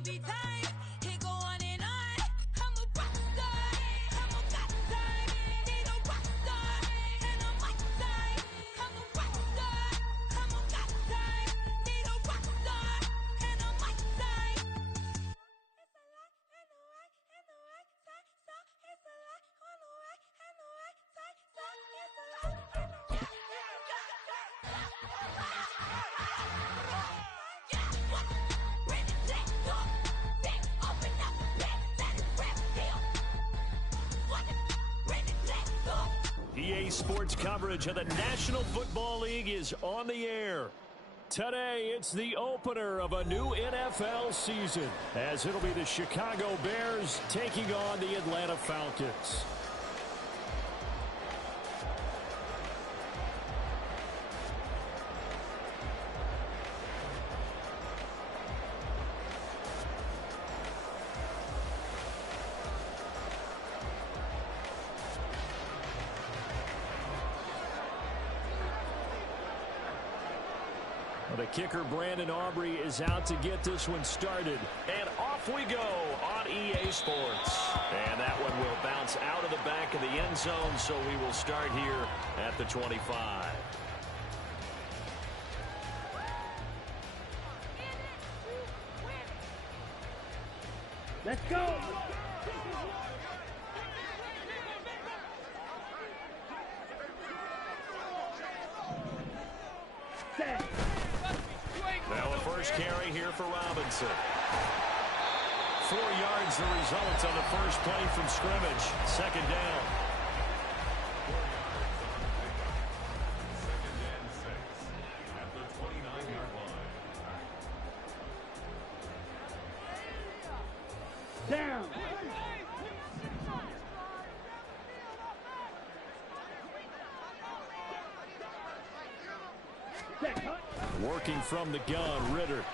baby time. He go on and on. I'm a rock star. I'm a god time. Need a rock star. And a mic time. I'm a rock star. I'm a god time. Need a rock star. And a mic time. It's a lie and the right and the right side. So it's a lie on the right and the right side. So it's a lie and the right. EA Sports coverage of the National Football League is on the air. Today, it's the opener of a new NFL season, as it'll be the Chicago Bears taking on the Atlanta Falcons. The kicker, Brandon Aubrey, is out to get this one started. And off we go on EA Sports. And that one will bounce out of the back of the end zone, so we will start here at the 25. Let's go! Now a first carry here for Robinson. 4 yards the result on the first play from scrimmage. Second down. At the 29-yard line. Down! Working from the gun, Ritter.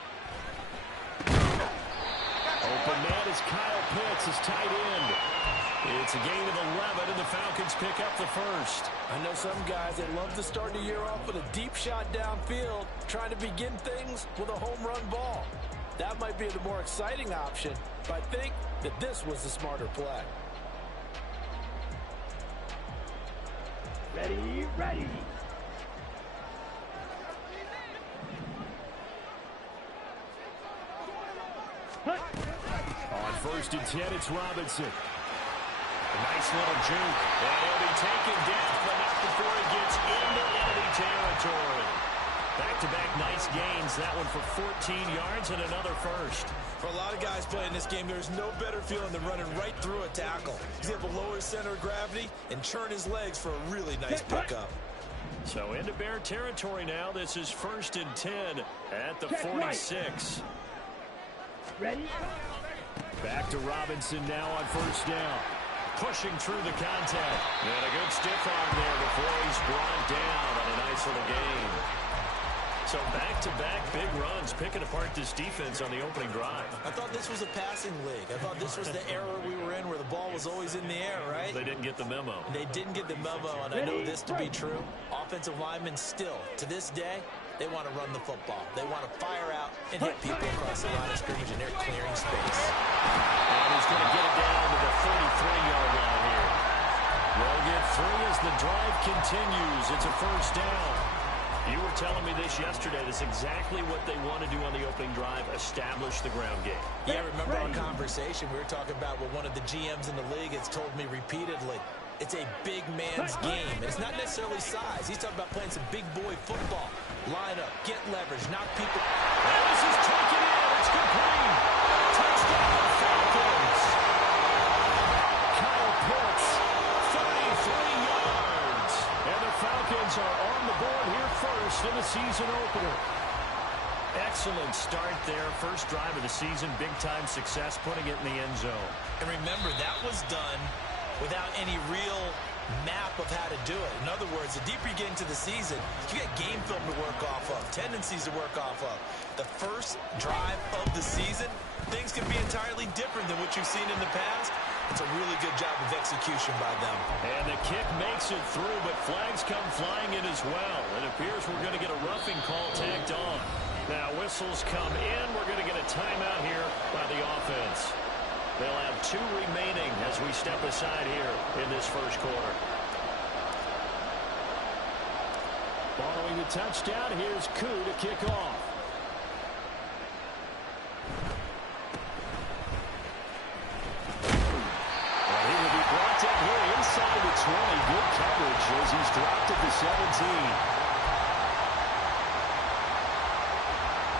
Open man is Kyle Pitts, his tight end. It's a gain of 11, and the Falcons pick up the first. I know some guys that love to start the year off with a deep shot downfield, trying to begin things with a home run ball. That might be the more exciting option, but I think that this was the smarter play. Ready, ready! On first and 10, it's Robinson. A nice little juke. And he'll be taken down, but not before he gets into enemy territory. Back-to-back nice gains. That one for 14 yards and another first. For a lot of guys playing this game, there's no better feeling than running right through a tackle. He's able to lower his center of gravity and churn his legs for a really nice pickup. So into Bear territory now. This is first and 10 at the 46. Ready? Back to Robinson now on first down. Pushing through the contact. And a good stiff arm there before he's brought down on a nice little gain. So back-to-back big runs, picking apart this defense on the opening drive. I thought this was a passing league. I thought this was the era we were in where the ball was always in the air, right? They didn't get the memo. They didn't get the memo, and I know this to be true. Offensive linemen still, to this day, they want to run the football. They want to fire out and hit people across the line of scrimmage, and they're clearing space. And he's going to get it down to the 33-yard line here. They'll get 3 as the drive continues. It's a first down. You were telling me this yesterday. That's exactly what they want to do on the opening drive, establish the ground game. Yeah, remember our conversation? We were talking about what one of the GMs in the league has told me repeatedly. It's a big man's game. And it's not necessarily size. He's talking about playing some big boy football. Line up, get leverage, knock people. And this is taken in. It's complete. Touchdown, Falcons. Kyle Pitts, 33 yards. And the Falcons are on the board here first in the season opener. Excellent start there. First drive of the season. Big-time success, putting it in the end zone. And remember, that was done without any real map of how to do it. In other words, the deeper you get into the season, you get game film to work off of, tendencies to work off of. The first drive of the season, things can be entirely different than what you've seen in the past. It's a really good job of execution by them. And the kick makes it through, but flags come flying in as well. It appears we're going to get a roughing call tacked on. Now whistles come in. We're going to get a timeout here by the offense. They'll have 2 remaining as we step aside here in this first quarter. Following the touchdown, here's Koo to kick off. Well, he will be brought down here inside the 20. Good coverage as he's dropped at the 17.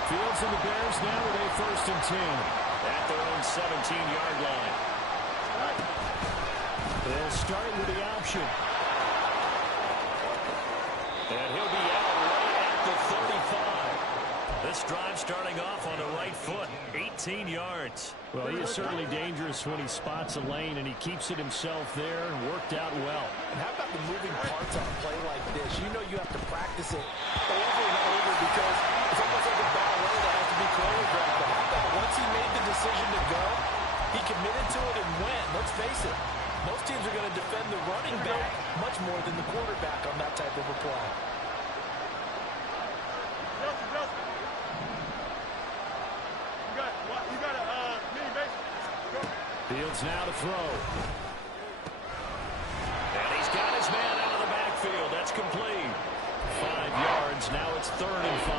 Fields and the Bears now with a 1st and 10. At their own 17-yard line. They'll start with the option. And he'll be out right at the 35. This drive starting off on the right foot. 18 yards. Well, he is certainly dangerous when he spots a lane, and he keeps it himself there and worked out well. And how about the moving parts on a play like this? You know you have to practice it over and over because it's almost like a ballet that has to be choreographed. But how about once he made the decision to go, he committed to it and went. Let's face it, most teams are going to defend the running back much more than the quarterback on that type of a play. Fields now to throw. And he's got his man out of the backfield. That's complete. 5 yards. Now it's 3rd and 5.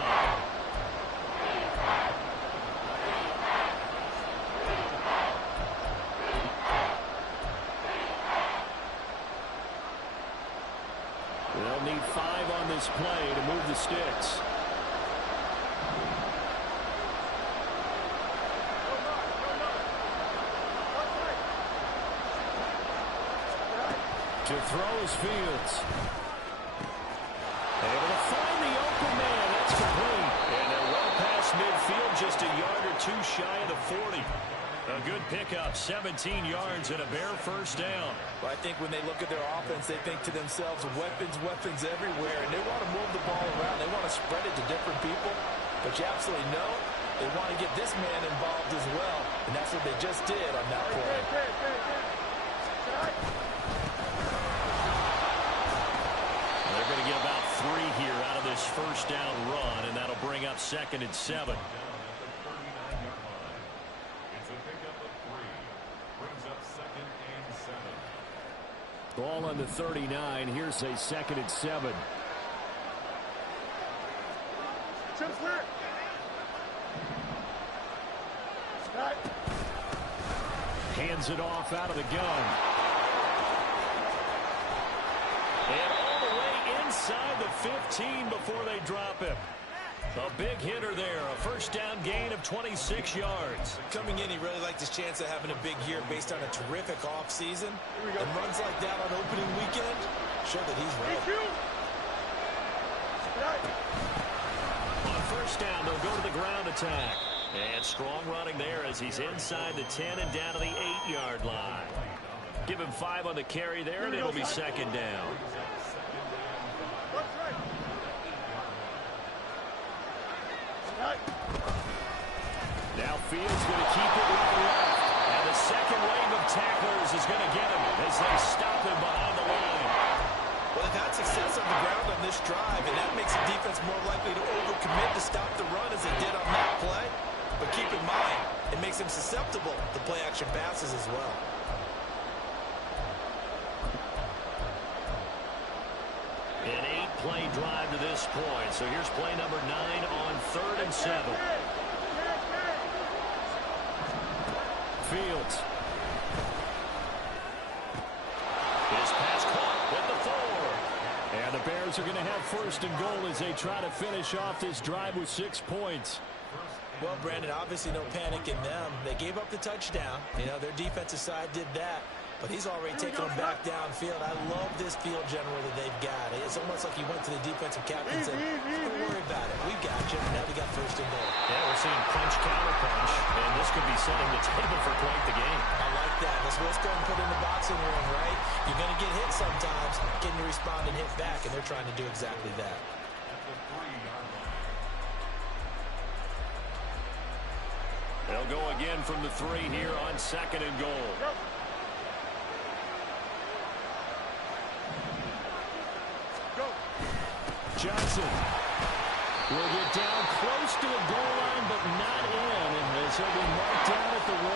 They'll need 5 on this play to move the sticks. To throw is Fields. Able to find the open man. That's complete. And they're well past midfield, just a yard or 2 shy of the 40. A good pickup, 17 yards and a bare first down. Well, I think when they look at their offense, they think to themselves, weapons everywhere, and they want to move the ball around. They want to spread it to different people. But you absolutely know they want to get this man involved as well, and that's what they just did on that play. They're going to get about 3 here out of this first down run, and that'll bring up 2nd and 7. Ball on the 39. Here's a 2nd and 7. Hands it off out of the gun. And all the way inside the 15 before they drop him. A big hitter there. A first down gain of 26 yards. Coming in, he really liked his chance of having a big year based on a terrific offseason. And runs like that on opening weekend show that he's ready. On first down, they'll go to the ground attack. And strong running there as he's inside the 10 and down to the 8-yard line. Give him 5 on the carry there, and it'll be 2nd down. Now Fields going to keep it right left. And the second wave of tacklers is going to get him as they stop him behind the line. Well, they've had success on the ground on this drive, and that makes the defense more likely to overcommit to stop the run as they did on that play. But keep in mind, it makes them susceptible to play-action passes as well. An 8-play drive to this point. So here's play number 9 on 3rd and 7. Fields. His pass caught with the 4. And the Bears are going to have 1st and goal as they try to finish off this drive with 6 points. Well, Brandon, obviously no panic in them. They gave up the touchdown. You know, their defensive side did that. But he's already taken them back downfield. I love this field general that they've got. It's almost like he went to the defensive captain and said, don't worry about it. We've got you. Now we got 1st and goal. Yeah, we're seeing punch, counter punch. And this could be setting the table for quite the game. I like that. Let's go and put in the boxing ring, right? You're going to get hit sometimes. Can you respond and hit back? And they're trying to do exactly that. They'll go again from the 3 here on 2nd and goal. Johnson. will get down close to the goal line, but not in, as he'll be marked down at the 1.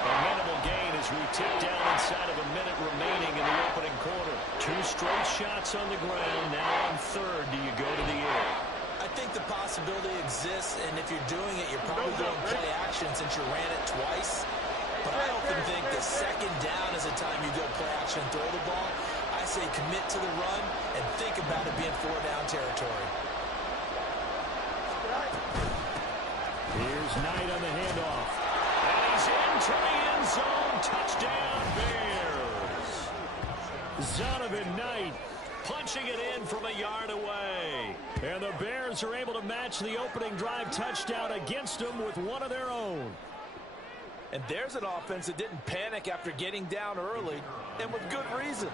A minimal gain as we tip down inside of a minute remaining in the opening quarter. 2 straight shots on the ground. Now on third, do you go to the air? I think the possibility exists, and if you're doing it, you're probably doing play action since you ran it twice. But I often think the second down is the time you go play action and throw the ball. I say commit to the run and think about it being 4-down territory. Here's Knight on the handoff. And he's into the end zone. Touchdown, Bears. Zonovan Knight punching it in from a yard away. And the Bears are able to match the opening drive touchdown against them with one of their own. And there's an offense that didn't panic after getting down early, and with good reason.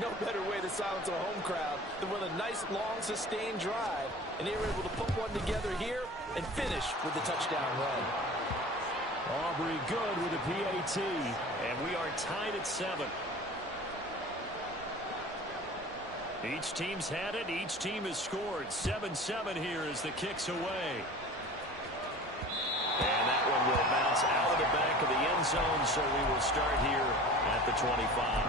No better way to silence a home crowd than with a nice, long, sustained drive. And they were able to put one together here and finish with the touchdown run. Aubrey good with a PAT. And we are tied at 7. Each team's had it. Each team has scored. 7-7 here as the kick's away. And that one will bounce out of the back of the end zone, so we will start here at the 25.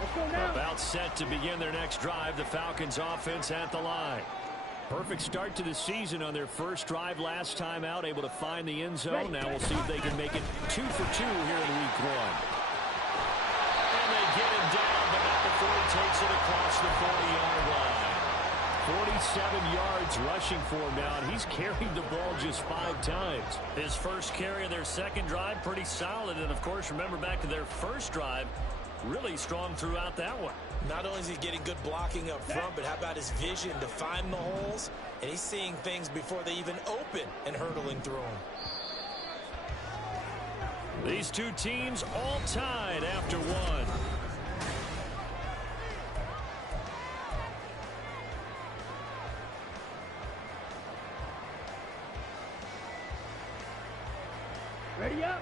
Let's go now. About set to begin their next drive, the Falcons offense at the line. Perfect start to the season on their first drive last time out, able to find the end zone. Now we'll see if they can make it 2 for 2 here in week 1. And they get him down, but not before he takes it across the 40-yard line. 47 yards rushing for him now, and he's carried the ball just 5 times. His first carry of their second drive, pretty solid. And, of course, remember back to their first drive, really strong throughout that one. Not only is he getting good blocking up front, but how about his vision to find the holes? And he's seeing things before they even open and hurdling through them. These two teams all tied after 1. Ready up.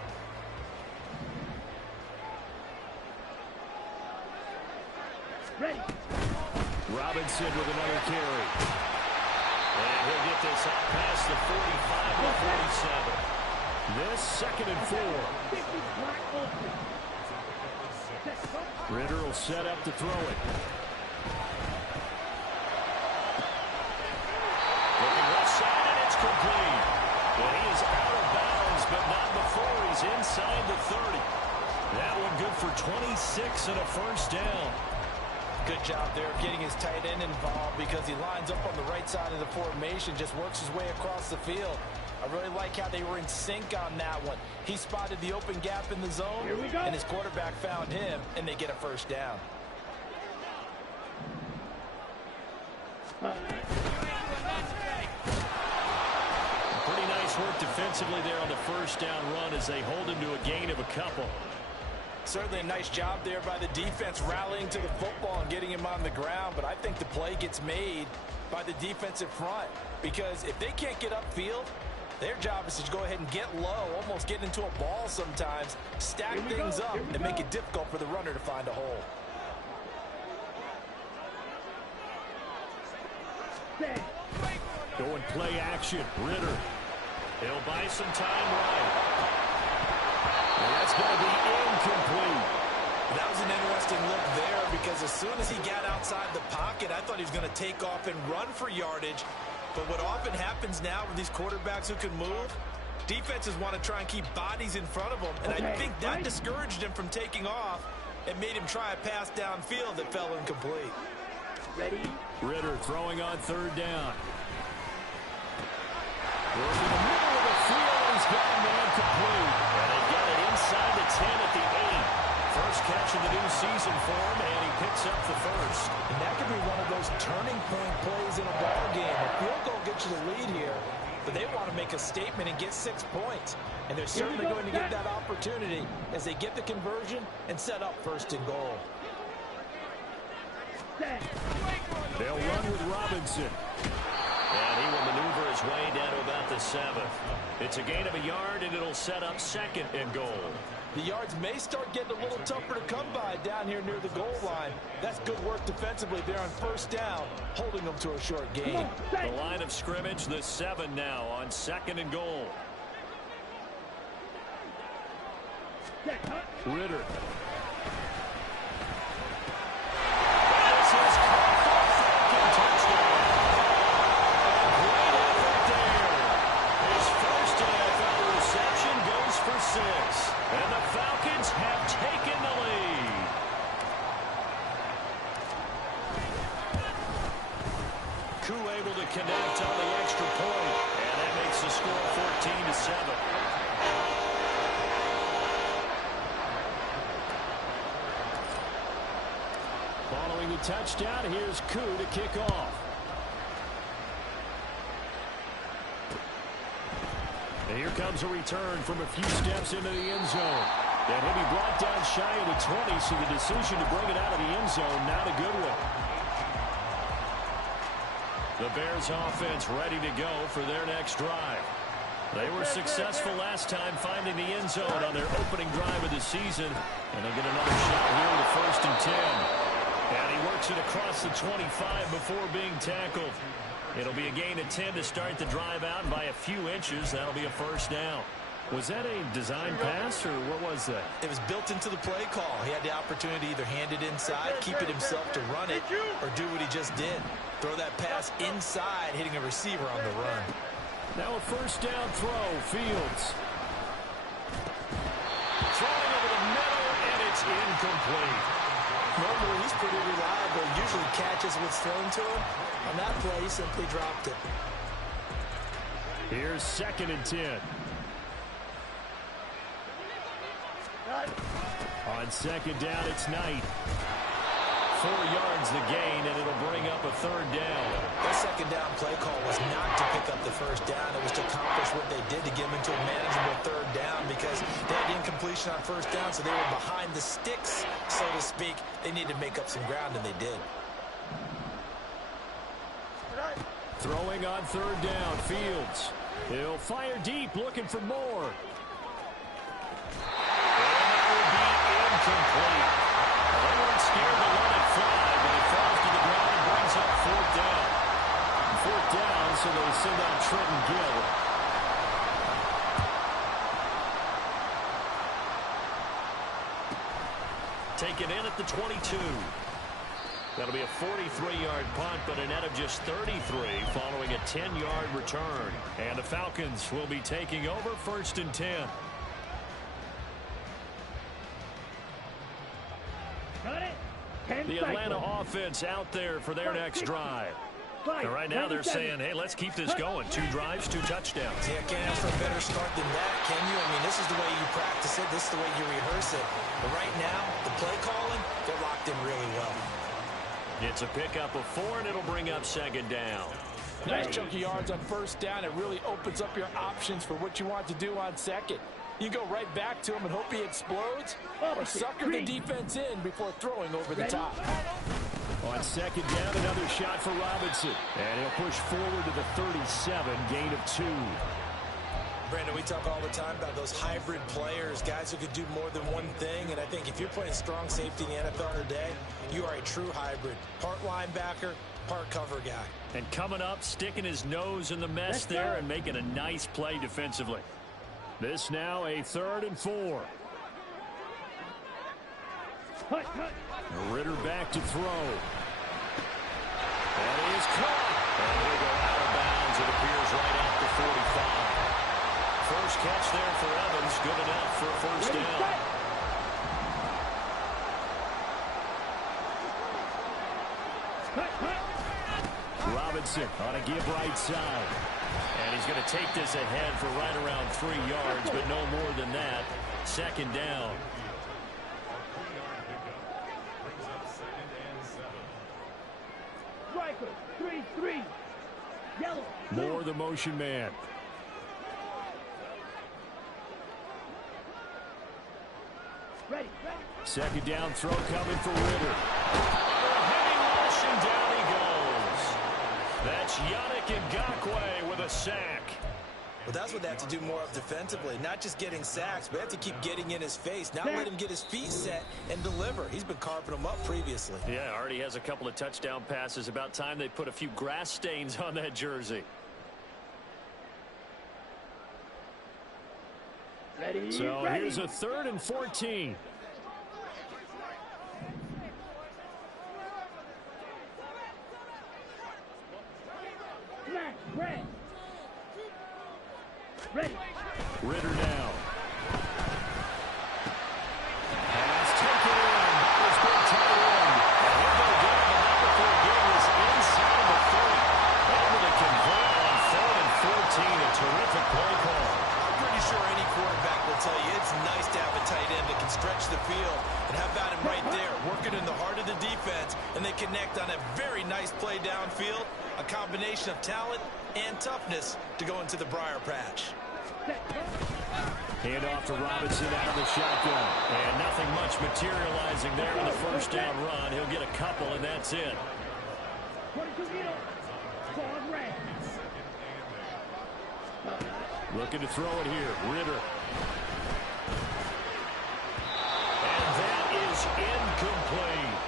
Ready. Robinson with another carry. And he'll get this up past the 45 to 47. This 2nd and 4. Ritter will set up to throw it. Looking left side, and it's complete. Well, he is out of bounds, but not before he's inside the 30. That one good for 26 and a first down. Good job there getting his tight end involved because he lines up on the right side of the formation, just works his way across the field. I really like how they were in sync on that one. He spotted the open gap in the zone, and his quarterback found him, and they get a first down. Pretty nice work defensively there on the first down run as they hold him to a gain of a couple. Certainly a nice job there by the defense rallying to the football and getting him on the ground, but I think the play gets made by the defensive front because if they can't get upfield, their job is to go ahead and get low, almost get into a ball sometimes, stack things up, and make it difficult for the runner to find a hole. Going play action. Ritter. He'll buy some time right. And that's going to be incomplete. That was an interesting look there because as soon as he got outside the pocket, I thought he was going to take off and run for yardage. But what often happens now with these quarterbacks who can move, defenses want to try and keep bodies in front of them. And I think that discouraged him from taking off and made him try a pass downfield that fell incomplete. Ready. Ritter throwing on 3rd down. Goes in the middle of the field. He's got a man complete. And they get it inside the 10 at the 8. First catch of the new season for him, and he picks up the first. And that could be one of those turning point plays in a ball game. A field goal gets you the lead here, but they want to make a statement and get 6 points. And they're certainly going to get that opportunity as they get the conversion and set up 1st and goal. They'll run with Robinson. And he will maneuver his way down to about the 7th. It's a gain of a yard, and it'll set up 2nd and goal. The yards may start getting a little tougher to come by down here near the goal line. That's good work defensively there on 1st down, holding them to a short gain. The line of scrimmage, the 7 now on 2nd and goal. Ritter. This is caught for a Falcon touchdown. Great effort there. His first NFL reception goes for 6. And the Falcons have taken the lead. Koo able to connect on the extra point. And that makes the score 14-7. Following the touchdown, here's Koo to kick off. And here comes a return from a few steps into the end zone. And he'll be brought down shy of the 20, so the decision to bring it out of the end zone, not a good one. The Bears offense ready to go for their next drive. They were successful last time finding the end zone on their opening drive of the season. And they'll get another shot here with 1st and 10. And he works it across the 25 before being tackled. It'll be a gain of 10 to start the drive out, and by a few inches, that'll be a 1st down. Was that a design pass, or what was that? It was built into the play call. He had the opportunity to either hand it inside, keep it himself to run it, or do what he just did. Throw that pass inside, hitting a receiver on the run. Now a 1st down throw, Fields. Throwing over the middle, and it's incomplete. Normally, he's pretty reliable. Usually catches what's thrown to him. On that play, he simply dropped it. Here's 2nd and 10. On 2nd down, it's Knight. 4 yards the gain, and it'll bring up a 3rd down. That 2nd down play call was not to pick up the 1st down. It was to accomplish what they did to get them into a manageable 3rd down, because they had incompletion on 1st down, so they were behind the sticks, so to speak. They needed to make up some ground, and they did. Throwing on 3rd down, Fields. He'll fire deep, looking for more. And that will be incomplete. They weren't scared to let it fly, but it falls to the ground and brings up 4th down. 4th down, so they send out Trenton Gill. Taken in at the 22. That'll be a 43-yard punt, but a net of just 33 following a 10-yard return. And the Falcons will be taking over 1st and 10. The Atlanta offense out there for their next drive. And right now they're saying, hey, let's keep this going. 2 drives, 2 touchdowns. Yeah, can't ask for a better start than that, can you? I mean, this is the way you practice it. This is the way you rehearse it. But right now, the play calling, they're locked in really well. It's a pickup of 4, and it'll bring up 2nd down. Nice chunk of yards on 1st down. It really opens up your options for what you want to do on 2nd. You go right back to him and hope he explodes, or sucker the defense in before throwing over the top. On 2nd down, another shot for Robinson. And he'll push forward to the 37, gain of 2. Brandon, we talk all the time about those hybrid players, guys who could do more than one thing, and I think if you're playing strong safety in the NFL today, you are a true hybrid. Part linebacker, part cover guy. And coming up, sticking his nose in the mess there and making a nice play defensively. This now a 3rd and 4. Ritter back to throw. And he is caught. And he'll go out of bounds. It appears right at the 45. First catch there for Evans. Good enough for a 1st down. Robinson on a give right side. And he's going to take this ahead for right around 3 yards, but no more than that. 2nd down. Striker, 3-3. Yellow. More the motion man. Ready. 2nd down throw coming for Ritter. Heavy motion, down he goes. That's Yannick Ngakoue with a sack. Well, that's what they have to do more of defensively. Not just getting sacks, but they have to keep getting in his face. Not let him get his feet set and deliver. He's been carving them up previously. Yeah, already has a couple of touchdown passes. About time they put a few grass stains on that jersey. Ready, So ready. here's a 3rd and 14. Smack, red. Ready. Ritter now. Pass taken in. That was big tight end. And here they go. The before getting this inside the 30. Able to convert on 3rd and 14. A terrific play call. I'm pretty sure any quarterback will tell you it's nice to have a tight end that can stretch the field. And how about him right there, working in the heart of the defense, and they connect on a very nice play downfield. A combination of talent and toughness to go into the briar patch. Hand off to Robinson out of the shotgun. And nothing much materializing there in the first down run. He'll get a couple, and that's it. 22 meters. Forward red. Looking to throw it here. Ritter. And that is incomplete.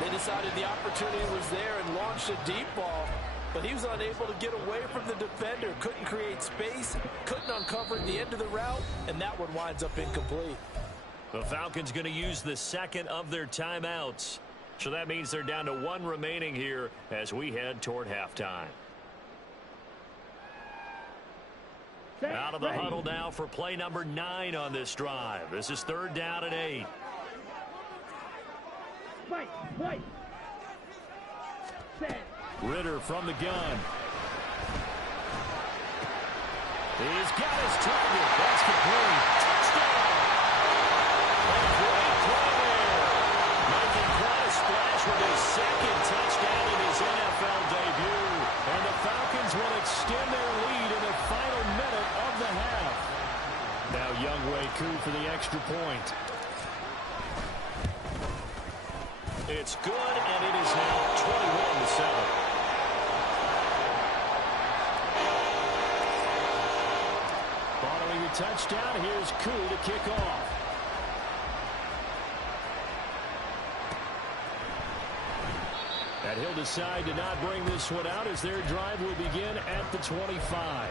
They decided the opportunity was there and launched a deep ball, but he was unable to get away from the defender. Couldn't create space, couldn't uncover the end of the route, and that one winds up incomplete. The Falcons going to use the second of their timeouts. So that means they're down to 1 remaining here as we head toward halftime. Out of the huddle now for play number 9 on this drive. This is 3rd down and 8. White. Set. Ritter from the gun. He's got his target. That's complete. Touchdown. A great play there. Making quite a splash with his 2nd touchdown in his NFL debut. And the Falcons will extend their lead in the final minute of the half. Now Younghoe Koo for the extra point. It's good, and it is now 21-7. Following the touchdown, here's Koo to kick off. And he'll decide to not bring this one out as their drive will begin at the 25.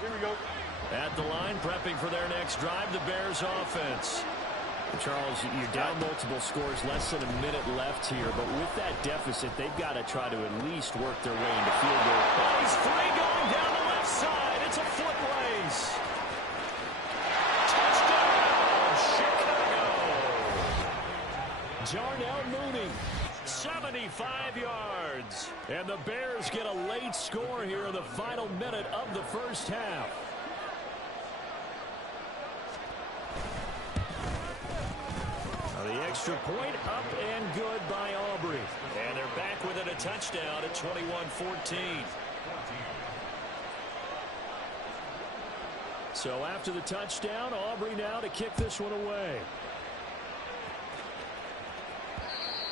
Here we go. At the line, prepping for their next drive, the Bears offense. Charles, you're down multiple scores, less than a minute left here, but with that deficit, they've got to try to at least work their way into field goal. Oh, he's free going down the left side. It's a foot race. Touchdown, Chicago. Darnell Mooney, 75 yards. And the Bears get a late score here in the final minute of the first half. The extra point up and good by Aubrey. And they're back within a touchdown at 21-14. So after the touchdown, Aubrey now to kick this one away.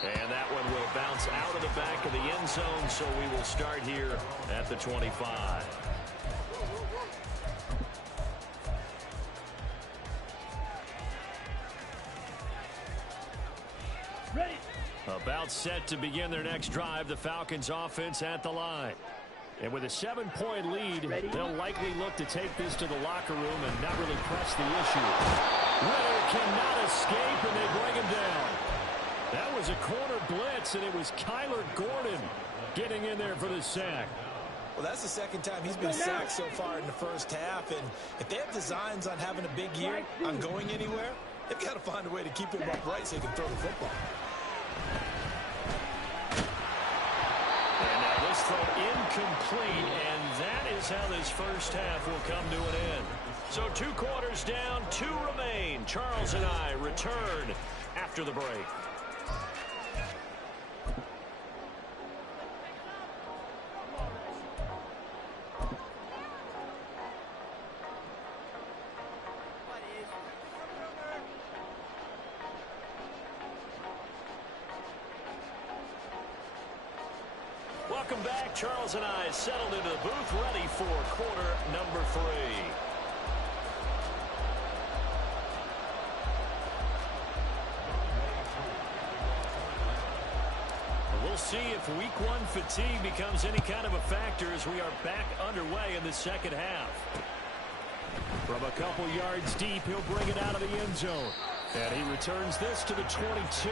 And that one will bounce out of the back of the end zone, so we will start here at the 25. Ready. About set to begin their next drive, the Falcons offense at the line. And with a 7-point lead, they'll likely look to take this to the locker room and not really press the issue. Ritter cannot escape, and they bring him down. That was a corner blitz, and it was Kyler Gordon getting in there for the sack. Well, that's the 2nd time he's been sacked so far in the first half, and if they have designs on having a big year, on going anywhere, they've got to find a way to keep him upright so he can throw the football. And now this throw incomplete, and that is how this first half will come to an end. So 2 quarters down, 2 remain. Charles and I return after the break. Welcome back. Charles and I settled into the booth, ready for quarter number 3. We'll see if week 1 fatigue becomes any kind of a factor as we are back underway in the second half. From a couple yards deep, he'll bring it out of the end zone. And he returns this to the 22.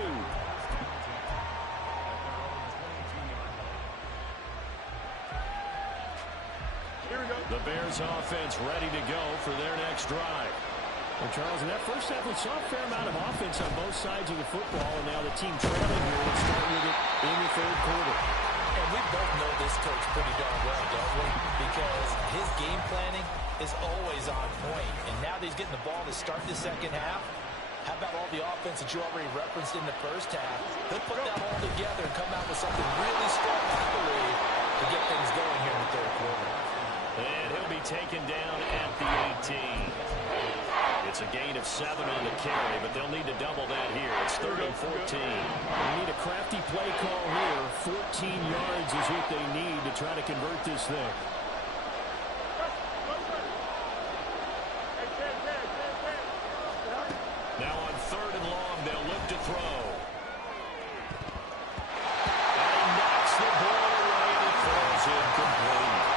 Here we go. The Bears offense ready to go for their next drive. Well, Charles, in that first half, we saw a fair amount of offense on both sides of the football, and now the team trailing here and starting with it in the third quarter. And we both know this coach pretty darn well, don't we? Because his game planning is always on point. And now that he's getting the ball to start the second half, how about all the offense that you already referenced in the first half? He'll put that all together and come out with something really strong, I believe, to get things going here in the third quarter. And he'll be taken down at the 18. It's a gain of 7 on the carry, but they'll need to double that here. It's 3rd and 14. They need a crafty play call here. 14 yards is what they need to try to convert this thing. Now on 3rd and long, they'll look to throw. And he knocks the ball away and it throws incomplete.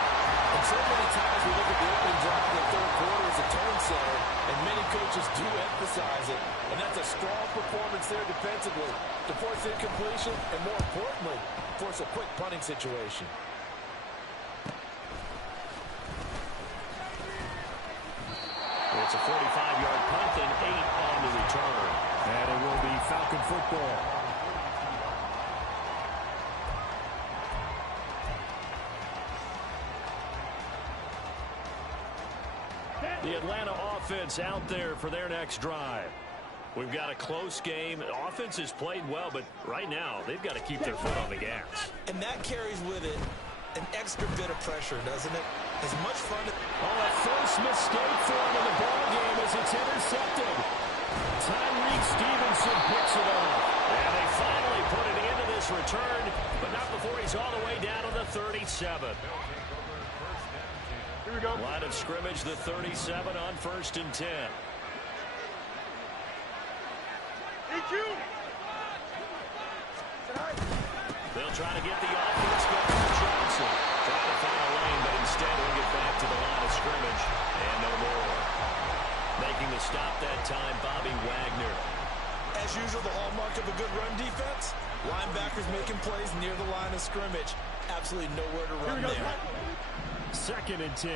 And so many times we look at the opening drive in the third quarter as a tone setter, and many coaches do emphasize it. And that's a strong performance there defensively to force incompletion and, more importantly, force a quick punting situation. It's a 45-yard punt and 8 on the return. And it will be Falcon football. The Atlanta offense out there for their next drive. We've got a close game. The offense has played well, but right now they've got to keep their foot on the gas. And that carries with it an extra bit of pressure, doesn't it? As much fun to... Oh, a first mistake for him in the ball game as it's intercepted. Tyreek Stevenson picks it up. And they finally put it into this return, but not before he's all the way down to the 37. Here we go. Line of scrimmage, the 37 on 1st and 10. Hey, you. They'll try to get the offense going for Johnson. Trying to find a lane, but instead he'll get back to the line of scrimmage. And no more. Making the stop that time, Bobby Wagner. As usual, the hallmark of a good run defense, linebackers making plays near the line of scrimmage. Absolutely nowhere to run there. 2nd and 10.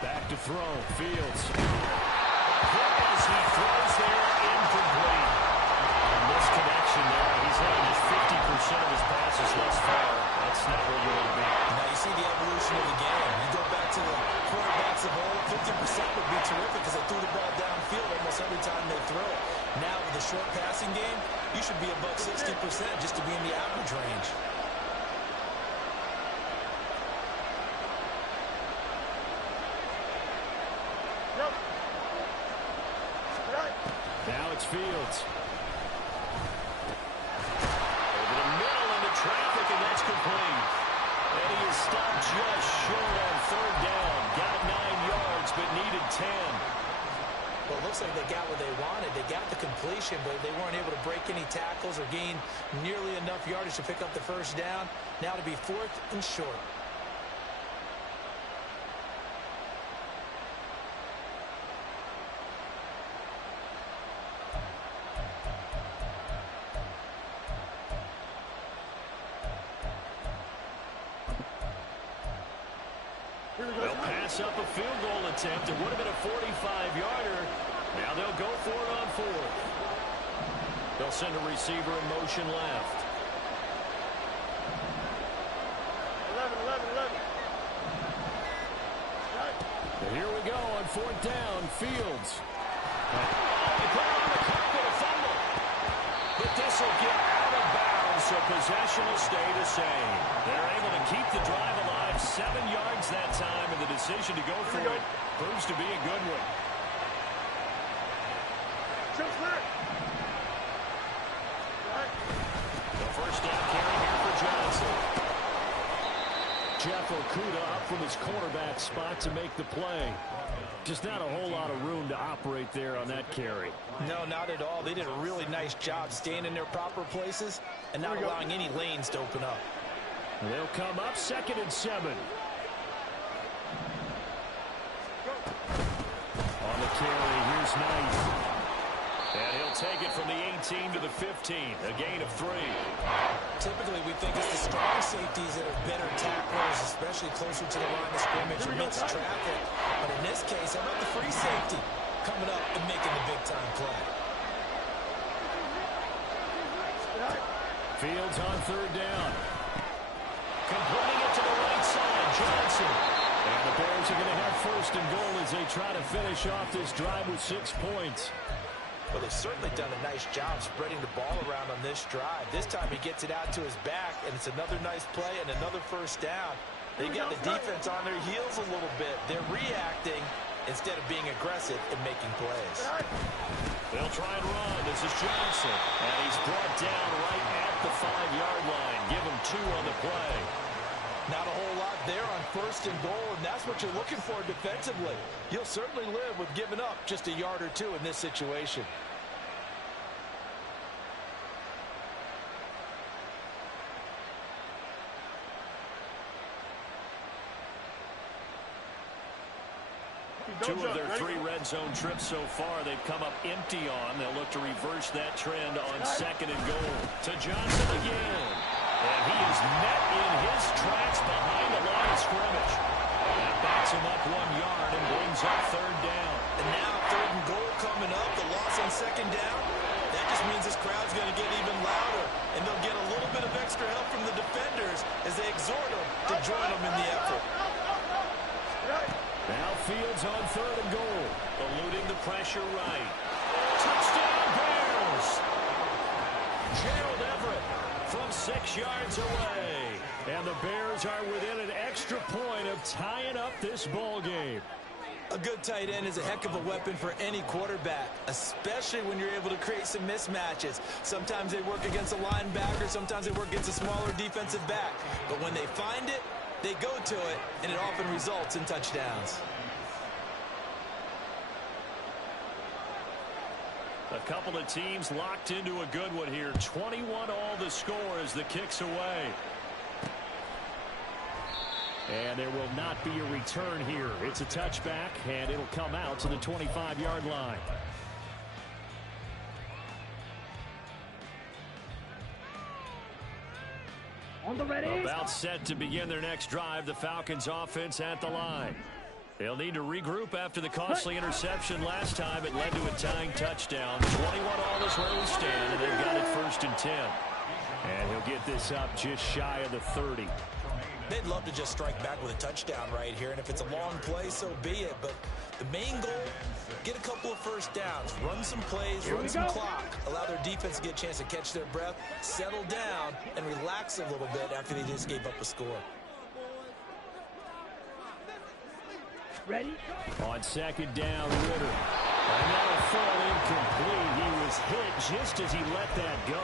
Back to throw. Fields. Hit as he throws there, incomplete. And this connection there, he's hitting just 50% of his passes thus far. That's not where you want to be. Now you see the evolution of the game. You go back to the quarterbacks of old, 50% would be terrific because they threw the ball downfield almost every time they throw it. Now with the short passing game, you should be above 60% just to be in the average range. Now it's Fields. Over the middle into traffic, and that's complete. And he is stopped just short on 3rd down. Got 9 yards, but needed 10. Well, it looks like they got what they wanted. They got the completion, but they weren't able to break any tackles or gain nearly enough yardage to pick up the 1st down. Now to be 4th and short. They'll pass up a field goal attempt. It would have been a 45-yarder. Now they'll go for it on 4th. They'll send a receiver in motion left. 11. And here we go on 4th down. Fields. They put it on the carpet, a fumble. But this will get out of bounds so possession will stay the same. They're able to keep the drive alive, 7 yards that time, and the decision to go for it proves to be a good one. The first down carry here for Johnson. Jeff Okudah up from his cornerback spot to make the play. Just not a whole lot of room to operate there on that carry. No, not at all. They did a really nice job staying in their proper places and not allowing any lanes to open up. And they'll come up 2nd and 7. On the carry, here's Knight. And he'll take it from the 18 to the 15, a gain of 3. Typically, we think it's the strong safeties that are better tacklers, especially closer to the line of scrimmage amidst traffic. But in this case, how about the free safety coming up and making the big-time play? Fields on 3rd down. Completing it to the right side, Johnson. And the Bears are going to have 1st and goal as they try to finish off this drive with 6 points. Well, they've certainly done a nice job spreading the ball around on this drive. This time he gets it out to his back, and it's another nice play and another 1st down. They got the defense on their heels a little bit. They're reacting instead of being aggressive and making plays. They'll try and run. This is Johnson. And he's brought down right at the 5-yard line. Give him 2 on the play. Not a whole lot there on 1st and goal, and that's what you're looking for defensively. You'll certainly live with giving up just a yard or 2 in this situation. Two of their 3 red zone trips so far, they've come up empty on. They'll look to reverse that trend on 2nd and goal. To Johnson again. And he is met in his tracks behind the line of scrimmage. That backs him up 1 yard and brings up 3rd down. And now 3rd and goal coming up. The loss on 2nd down. That just means this crowd's going to get even louder. And they'll get a little bit of extra help from the defenders as they exhort them to join them in the effort. Now Fields on 3rd and goal. Eluding the pressure right. Touchdown Bears! Gerald Everett from 6 yards away. And the Bears are within an extra point of tying up this ball game. A good tight end is a heck of a weapon for any quarterback, especially when you're able to create some mismatches. Sometimes they work against a linebacker, sometimes they work against a smaller defensive back. But when they find it, they go to it, and it often results in touchdowns. A couple of teams locked into a good one here. 21 all the score as the kick's away. And there will not be a return here. It's a touchback, and it'll come out to the 25-yard line. On the ready. About set to begin their next drive, the Falcons offense at the line. They'll need to regroup after the costly interception last time. It led to a tying touchdown. 21 all is where we stand, and they've got it 1st and 10. And he'll get this up just shy of the 30. They'd love to just strike back with a touchdown right here, and if it's a long play, so be it. But the main goal, get a couple of 1st downs, run some plays, run some clock, allow their defense to get a chance to catch their breath, settle down, and relax a little bit after they just gave up a score. Ready? On 2nd down, Ritter. And that'll fall incomplete. He was hit just as he let that go.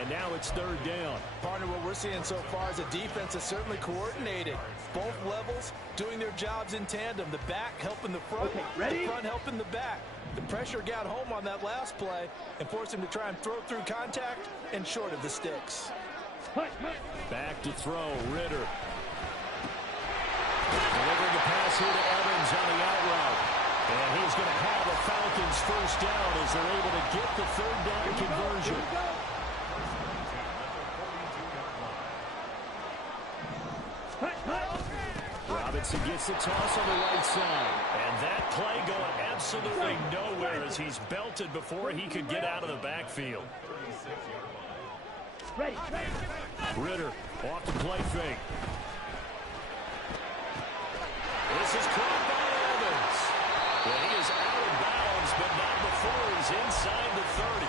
And now it's 3rd down. Partner, what we're seeing so far is a defense that's certainly coordinated. Both levels doing their jobs in tandem. The back helping the front, ready? The front helping the back. The pressure got home on that last play and forced him to try and throw through contact and short of the sticks. Back to throw, Ritter. Delivering the pass here to Evans on the out route. And he's going to have a Falcons 1st down as they're able to get the 3rd down conversion. Robinson gets the toss on the right side. And that play going absolutely nowhere as he's belted before he could get out of the backfield. Ritter off the play fake. This is caught by Evans. And he is out of bounds, but not before he's inside the 30.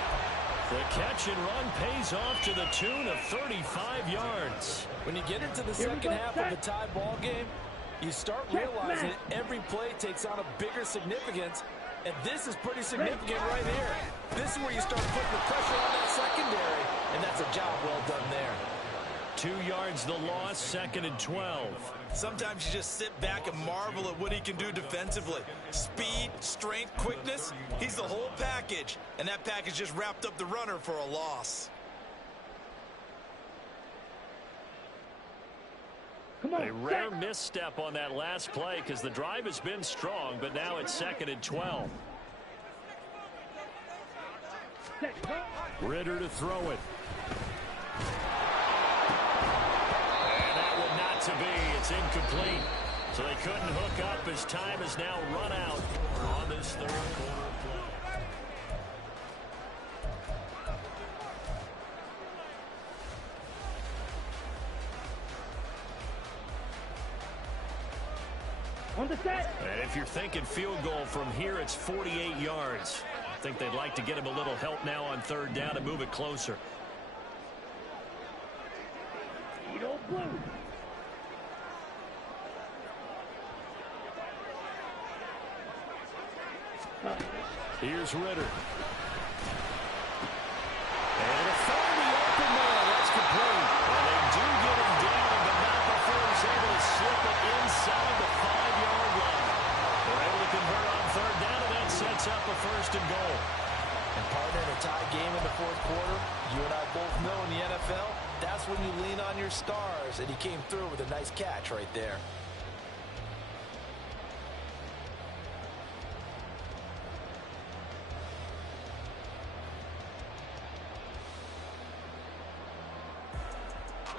The catch and run pays off to the tune of 35 yards. When you get into the second half of a tie ball game, you start realizing every play takes on a bigger significance, and this is pretty significant right here. This is where you start putting the pressure on that secondary, and that's a job well done there. 2 yards the loss, 2nd and 12. Sometimes you just sit back and marvel at what he can do defensively. Speed, strength, quickness, he's the whole package. And that package just wrapped up the runner for a loss. Come on, A rare misstep on that last play because the drive has been strong, but now it's 2nd and 12. Ritter to throw it. To be, it's incomplete. So they couldn't hook up as time has now run out on this third quarter play. On the set. And if you're thinking field goal from here, it's 48 yards. I think they'd like to get him a little help now on 3rd down and move it closer. Edo Blue. Here's Ritter. And a find the open man. That's complete. And they do get him down, but not before he's able to slip it inside the 5-yard line. They're able to convert on 3rd down, and that sets up a 1st and goal. And partner, in a tie game in the 4th quarter, you and I both know in the NFL, that's when you lean on your stars, and he came through with a nice catch right there.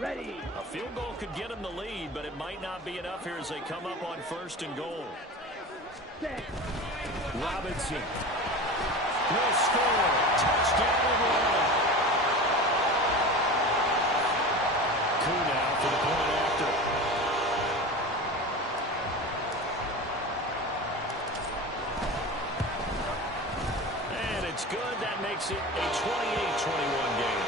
Ready. A field goal could get them the lead, but it might not be enough here as they come up on 1st and goal. Set. Robinson will score. Touchdown and one. Coup now for the point after. And it's good. That makes it a 28-21 game.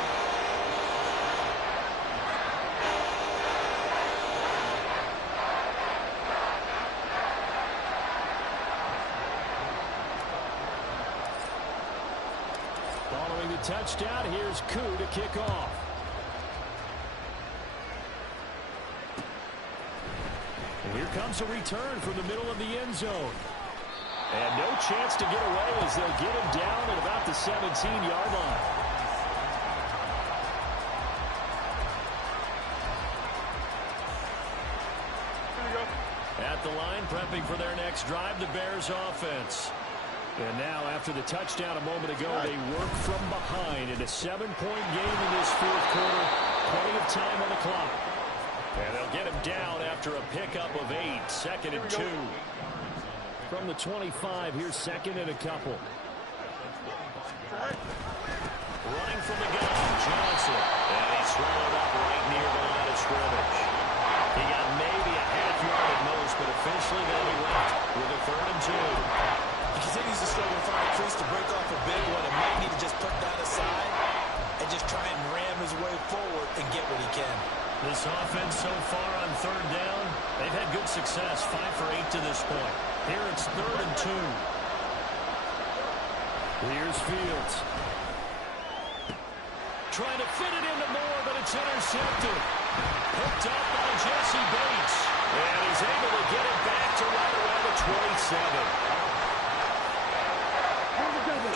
Following the touchdown, here's Koo to kick off. And here comes a return from the middle of the end zone. And no chance to get away as they'll get him down at about the 17-yard line. At the line, prepping for their next drive, the Bears offense. And now, after the touchdown a moment ago, they work from behind in a 7-point game in this 4th quarter. Plenty of time on the clock. And they'll get him down after a pickup of 8. 2nd and 2. From the 25, here's 2nd and a couple. Running from the gun, Johnson. And he's swallowed up right near the line of scrimmage. He got maybe a half yard at most, but officially they'll be left with a 3rd and 2. He continues to struggle to find a crease to break off a big one and might need to just put that aside and just try and ram his way forward and get what he can. This offense so far on 3rd down, they've had good success, 5 for 8 to this point. Here it's 3rd and 2. Here's Fields. Trying to fit it into Moore, but it's intercepted. Hooked up by Jesse Bates. And he's able to get it back to right around the 27.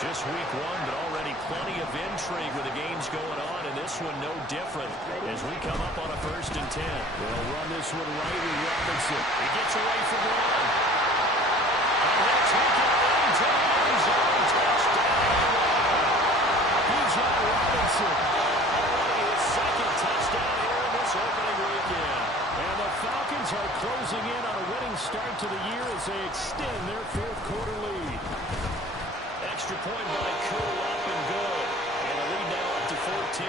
Just week 1, but already plenty of intrigue with the games going on, and this one no different as we come up on a 1st and 10. They'll run this one right with Robinson. He gets away from one. And he'll take it into the end zone. Touchdown. Bijan Robinson. Already his 2nd touchdown here in this opening weekend. And the Falcons are closing in on a winning start to the year as they extend their 4th quarter lead. Extra point by Koo, up and good. And the lead now up to 14.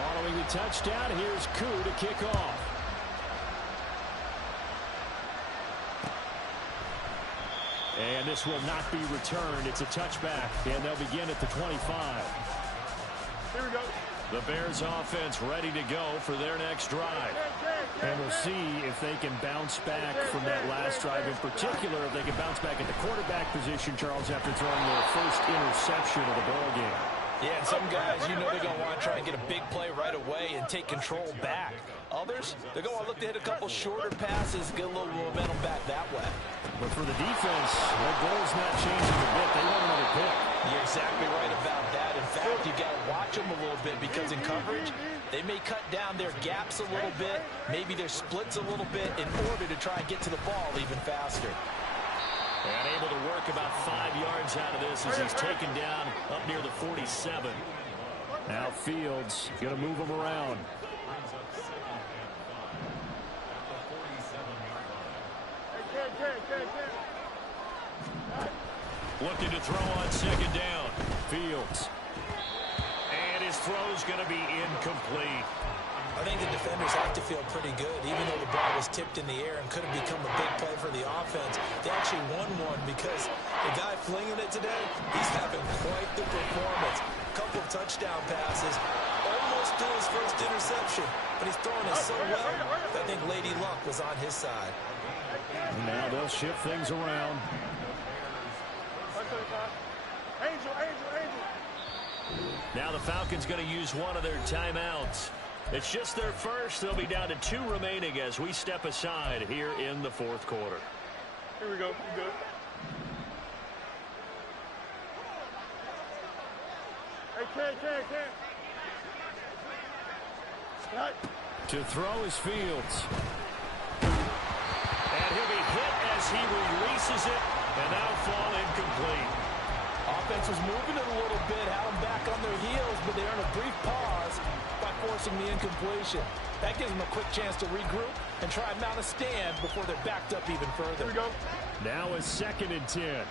Following the touchdown, here's Koo to kick off. And this will not be returned. It's a touchback, and they'll begin at the 25. Here we go. The Bears offense ready to go for their next drive. And we'll see if they can bounce back from that last drive. In particular, if they can bounce back at the quarterback position, Charles, after throwing their first interception of the ball game. Yeah, and some guys, you know they're going to want to try and get a big play right away and take control back. Others, they're going to look to hit a couple shorter passes, get a little momentum back that way. But for the defense, their goal's not changing a bit. They want another pick. You're exactly right about that. In fact, you've got to watch them a little bit because in coverage, they may cut down their gaps a little bit, maybe their splits a little bit in order to try and get to the ball even faster. And able to work about 5 yards out of this as he's taken down up near the 47. Now Fields going to move him around. Looking to throw on second down. Fields. And his throw's going to be incomplete. I think the defenders have to feel pretty good, even though the ball was tipped in the air and could have become a big play for the offense. They actually won one because the guy flinging it today, he's having quite the performance. A couple of touchdown passes, almost threw his first interception, but he's throwing it so well that I think Lady Luck was on his side. Now they'll shift things around. Now the Falcons going to use one of their timeouts. It's just their first. They'll be down to 2 remaining as we step aside here in the fourth quarter. Here we go. You good? Hey, Ken. Right. To throw is Fields. And he'll be hit as he releases it, and that'll fall incomplete. Offense was moving it a little bit, had them back on their heels, but they earned a brief pause by forcing the incompletion. That gives them a quick chance to regroup and try and mount a stand before they're backed up even further. Here we go. Now it's 2nd and 10.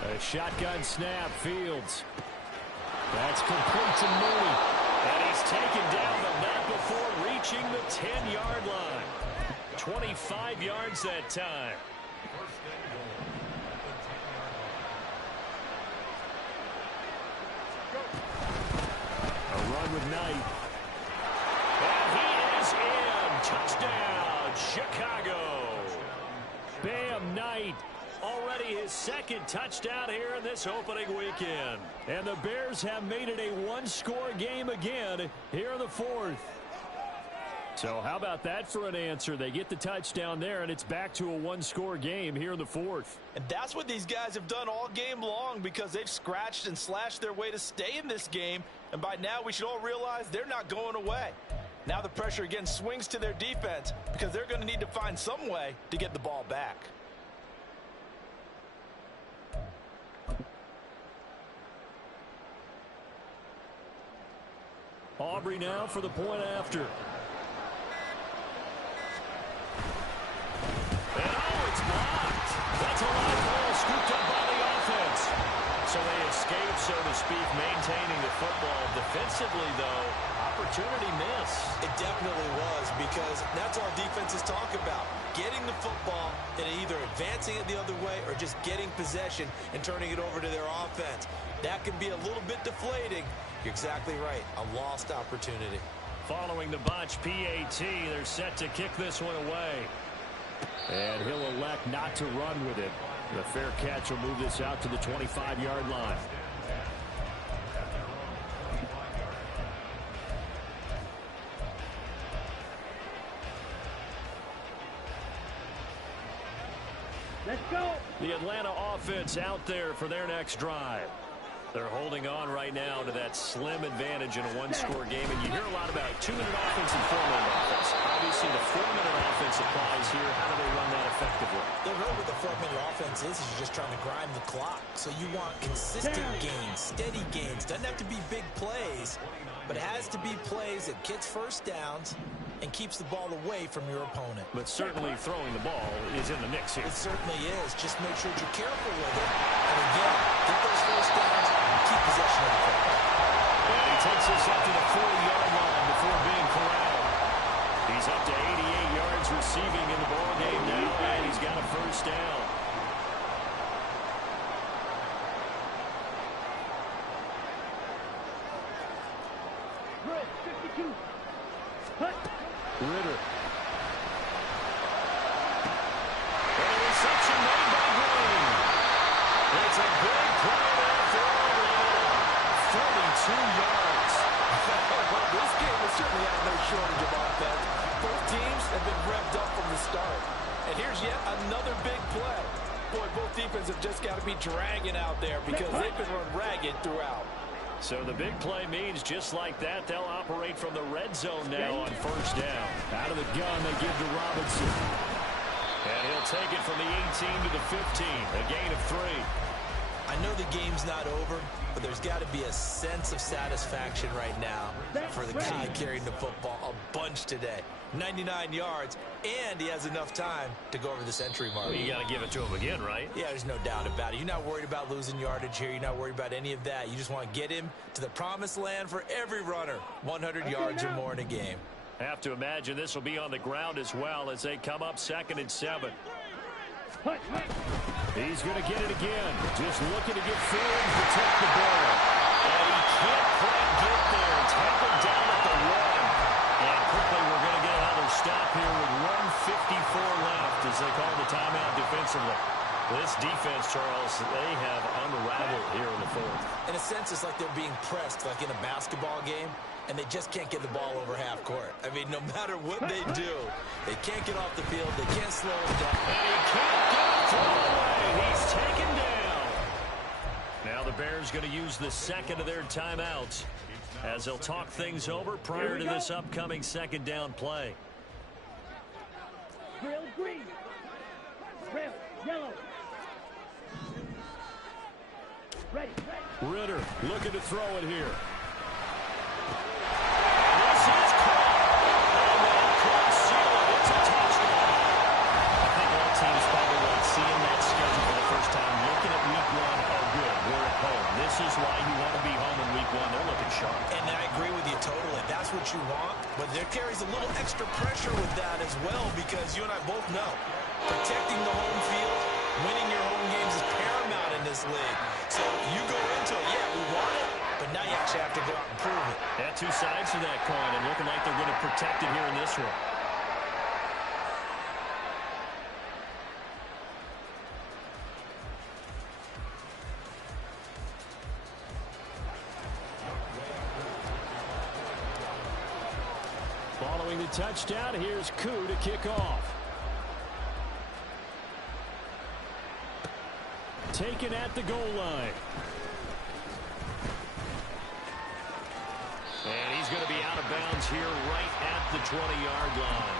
A shotgun snap, Fields. That's complete to Mooney. And he's taken down the net before reaching the 10-yard line. 25 yards that time. A run with Knight. And he is in. Touchdown, Chicago. Bam, Knight. Already his 2nd touchdown here in this opening weekend. And the Bears have made it a 1-score game again here in the 4th. So how about that for an answer? They get the touchdown there, and it's back to a 1-score game here in the 4th. And that's what these guys have done all game long because they've scratched and slashed their way to stay in this game. And by now we should all realize they're not going away. Now the pressure again swings to their defense because they're going to need to find some way to get the ball back. Aubrey now for the point after. And it's blocked. That's a live ball scooped up by the offense. So they escape, so to speak, maintaining the football. Defensively, though, opportunity miss. It definitely was because that's all defenses talk about. Getting the football and either advancing it the other way or just getting possession and turning it over to their offense. That can be a little bit deflating. You're exactly right. A lost opportunity. Following the botch PAT, they're set to kick this one away. And he'll elect not to run with it. The fair catch will move this out to the 25-yard line. Let's go. The Atlanta offense out there for their next drive. They're holding on right now to that slim advantage in a 1-score game, and you hear a lot about 2-minute offense and 4-minute offense. Obviously, see the 4-minute offense applies here. How do they run that effectively? The role with the 4-minute offense is you're just trying to grind the clock. So you want consistent gains, steady gains. Doesn't have to be big plays, but it has to be plays that gets first downs and keeps the ball away from your opponent. But certainly throwing the ball is in the mix here. It certainly is. Just make sure that you're careful with it. And again, get those first downs and keep possession of the football. And he takes us up to the 40-yard line before being corralled. He's up to 88 yards receiving in the ball game now, and he's got a first down. Ritter. And a reception made by Green. It's a big play there for Atlanta. 42 yards. This game has certainly had no shortage of offense. Both teams have been revved up from the start. And here's yet another big play. Boy, both defenses have just got to be dragging out there because they've been run ragged throughout. So the big play means just like that, they'll operate from the red zone now on first down. Out of the gun, they give to Robinson. And he'll take it from the 18 to the 15, a gain of 3. I know the game's not over, but there's got to be a sense of satisfaction right now for the guy carrying the football a bunch today. 99 yards, and he has enough time to go over the century mark. Well, you got to give it to him again, right? Yeah, there's no doubt about it. You're not worried about losing yardage here. You're not worried about any of that. You just want to get him to the promised land for every runner. 100 yards or more in a game. Have to imagine this will be on the ground as well as they come up 2nd and 7. He's going to get it again. Just looking to get through and protect the ball. And he can't quite get there. Tackled down at the 1. And quickly we're going to get another stop here with 1:54 left as they call the timeout defensively. This defense, Charles, they have unraveled here in the 4th. In a sense, it's like they're being pressed like in a basketball game, and they just can't get the ball over half court. I mean, no matter what they do, they can't get off the field. They can't slow him down. And he can't get it thrown away. He's taken down. Now the Bears going to use the second of their timeouts as they'll talk things over prior to this upcoming 2nd down play. Drill green. Drill yellow. Ready. Ritter looking to throw it here. This is caught. And that could seal it. It's a touchdown. I think all teams probably like seeing that schedule for the first time. Looking at week 1, oh good, we're at home. This is why you want to be home in week 1. They're looking sharp. And I agree with you totally. That's what you want. But there carries a little extra pressure with that as well because you and I both know protecting the home field, winning your home games is paramount in this league. So you go into it, yeah, we want it, but now you actually have to go out and prove it. Yeah, 2 sides to that coin, and looking like they're going to protect it here in this one. Following the touchdown, here's Koo to kick off. Taken at the goal line. And he's going to be out of bounds here right at the 20-yard line.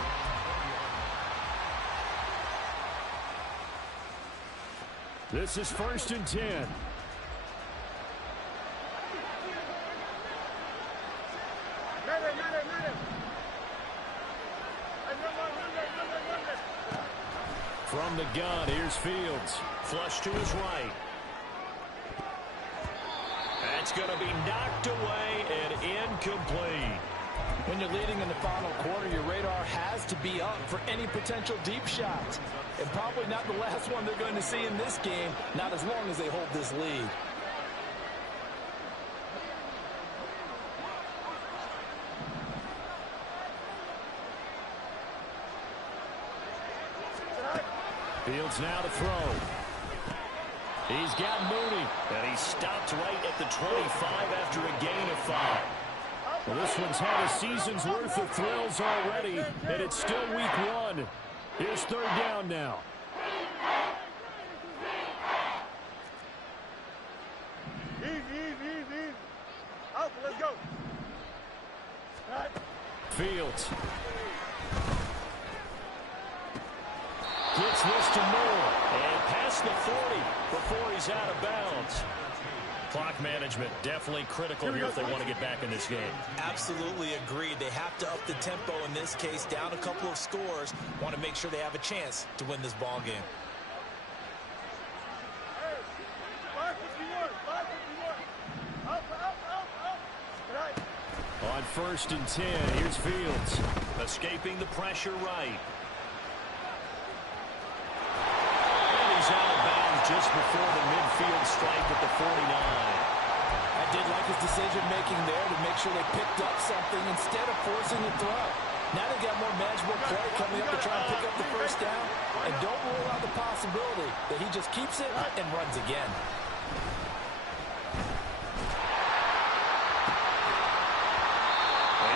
This is 1st and 10. From the gun, here's Fields. Flush to his right. That's going to be knocked away and incomplete. When you're leading in the final quarter, your radar has to be up for any potential deep shots. And probably not the last one they're going to see in this game, not as long as they hold this lead. Fields now to throw. He's got Mooney, and he stopped right at the 25 after a gain of 5. Well, this one's had a season's worth of thrills already, and it's still week 1. Here's 3rd down now. Easy. Out, let's go. Fields. Gets this to Moore. And past the 40 before he's out of bounds. Clock management definitely critical here if they want to get back in this game. Absolutely agreed. They have to up the tempo in this case, down a couple of scores. Want to make sure they have a chance to win this ball game. On 1st and 10, here's Fields. Escaping the pressure right. And he's out of bounds just before the midfield strike at the 49. I did like his decision-making there to make sure they picked up something instead of forcing the throw. Now they got more manageable play coming up to try and pick up the first down. And don't rule out the possibility that he just keeps it and runs again.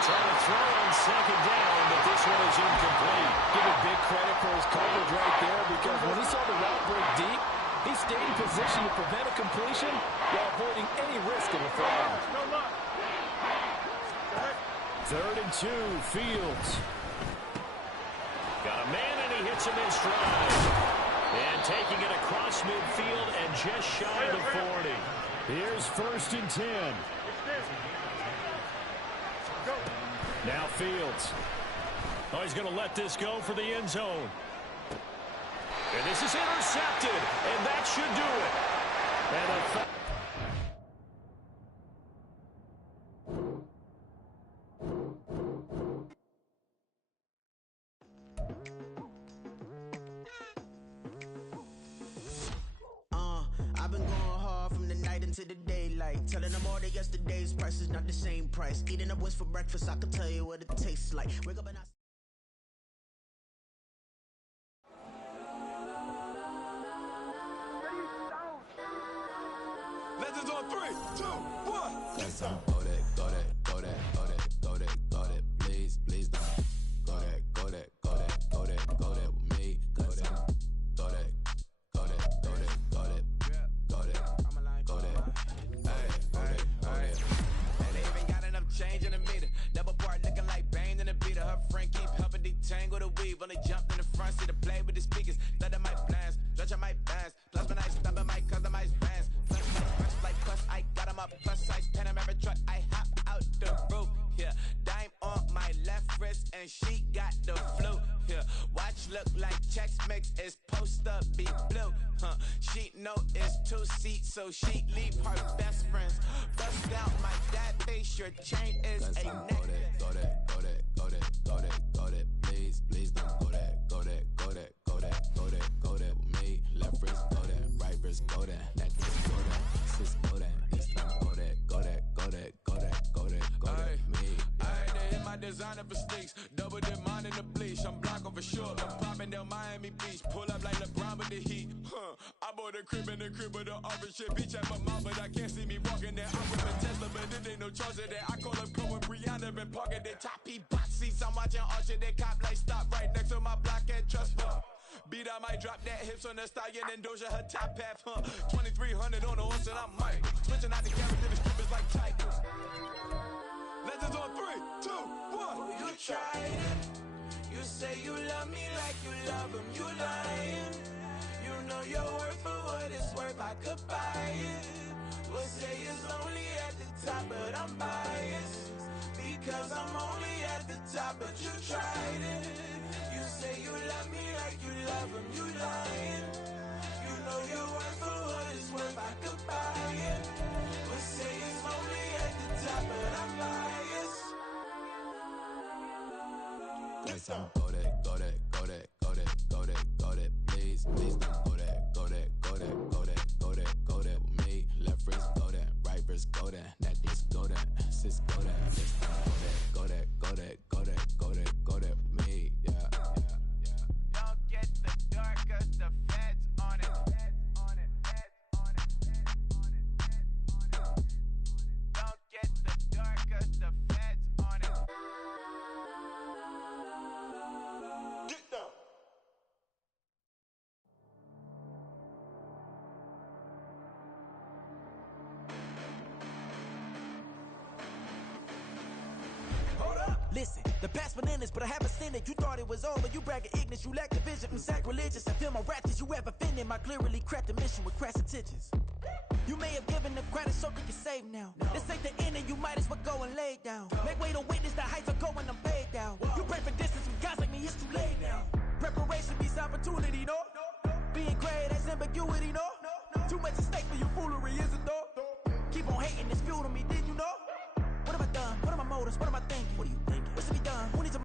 Trying to throw on 2nd down, but this one is incomplete. Give him big credit for his coverage right there, because when he saw the route break deep, he stayed in position to prevent a completion while avoiding any risk of a flag. 3rd and 2, Fields. Got a man, and he hits him in stride. And taking it across midfield and just shy of the 40. Here's 1st and 10. Now Fields. Oh, he's going to let this go for the end zone. And this is intercepted, and that should do it. And I've been going hard from the night into the daylight, telling them all that yesterday's price is not the same price. Eating up what's for breakfast, I can tell you what it tastes like. Wake up and I... Legends on 3, 2, 1. Let's go that, go that, go that, go that, go that, go that. Please, please don't. Go that, go that, go that, go that, go that with me. Go that, go that, go that, go that, go that, go that, go that. And they even got enough change in the meter. Double part looking like Bane in the beater. Her friend keep helping detangle the weave. Only jumped in the front seat to play with the speakers. Let them might blast, stretch my bands. Plus when I stop it, might customize bands. Plus I got them up, plus size Panamera truck, I hop out the roof, yeah, dime on my left wrist, and she got the flu, yeah, watch look like Chex Mix, is post up, be blue, she know it's 2 seats, so she leave her best friends, bust out my dad face, your chain is a necklace. Go that, go that, go that, go that, go that, please, please don't go that, go that, go that, go that, go that, go that with me, left wrist, go that, right wrist, go that, necklace, go that, sis, go that, this time, go that, go that, go that, go that, go that, go that, me. I had to hit my designer for sneaks, double dip mine in the bleach, I'm blocking for sure, I'm popping down Miami Beach, pull up like LeBron with the heat, I bought a crib in the crib with the orange shit, beach at my mouth, but I can't see me walking there, I'm with a Tesla, but it ain't no charge of that, I call up Cole and Brianna, been parking their top box seats, I'm watching Archer, they cop like stop right next to my block and trust fund. Beat, I might drop that hips on the stallion and Doja her top half, 2300 on the horse and I might switching out the character, the strippers like tigers. Legends on 3, 2, 1. You tried it. You say you love me like you love him. You lying. You know your worth for what it's worth. I could buy it. We'll say it's only at the top, but I'm biased because I'm only at the top. But you tried it. You say you love me like you love him. You lying. You know your worth for what it's worth. I could buy it. We'll say it's only at the top, but I'm biased. Let's go that, go that, go that, go that, go that, go that. Please, please don't go that, go that, go that, go that, go that, go that with me. Left wrist, go that, right wrist, go that, necklace, go that, sis, go that, this time, go that, go that, go that, go that, go that, go that with me. Yeah, yeah, yeah. Don't get the dark 'cause the feds on it. On it, feds on it, feds on it, feds on it. Don't get the dark 'cause the feds on it. Get down. Hold up. Listen, the past bananas, but I haven't seen it. You thought it was over, you bragging ignorance, you lack the vision. I'm sacrilegious, I feel my raptors, you ever offended my clearly crafted mission with crass intentions. You may have given them credit so they can save now. This ain't the end and you might as well go and lay down. Make way to witness the heights are going, I'm paid down. You pray for distance from guys like me, it's too late now. Preparation beats opportunity, no? Being great has ambiguity, no? Too much at stake for your foolery, is it though? Keep on hating, it's fuel to me, did you know? What have I done? What are my motives? What am I thinking? What are you thinking? What's to be done? Who needs a